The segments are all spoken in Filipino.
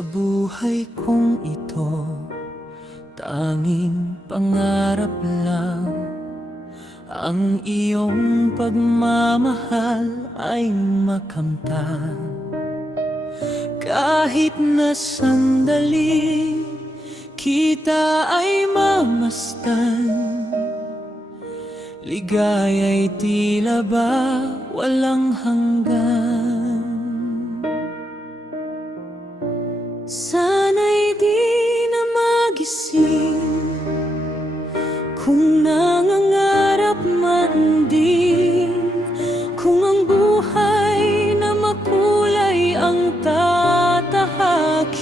Sa buhay kong ito, tanging pangarap lang ang iyong pagmamahal ay makamtan. Kahit na sandali kita ay mamastan, ligaya'y tila ba walang hanggan. Sana'y di na magising kung nangangarap man din, kung ang buhay na makulay ang tatahakin.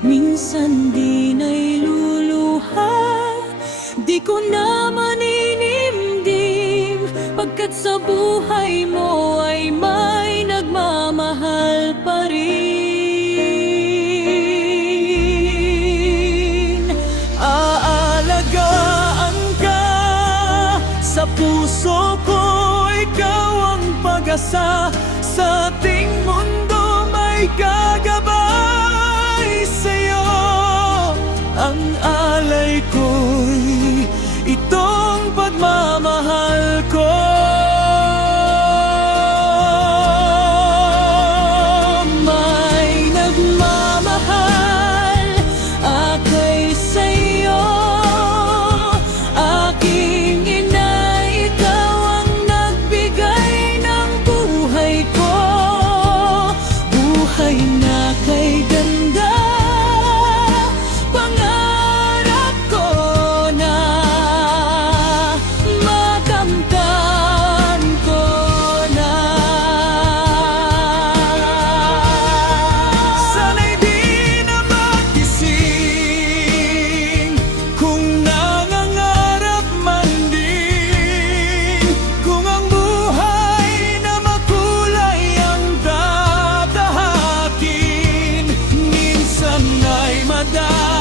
Minsan di na'y luluha, di ko na maninimdim, pagkat sa buhay mo ay may nagmamahal pa rin. Sa puso ko, ikaw ang pag-asa. Sa ating mundo may gagabay sa'yo. Ang alay ko'y itong pagmamahal ko. May nagmamahal akay sa'yo. Buhay na kay ganda, pangarap ko na makamtan ko na. Sana'y di na magising kung nangangarap man din, kung ang buhay na makulay ang minsan ay madami.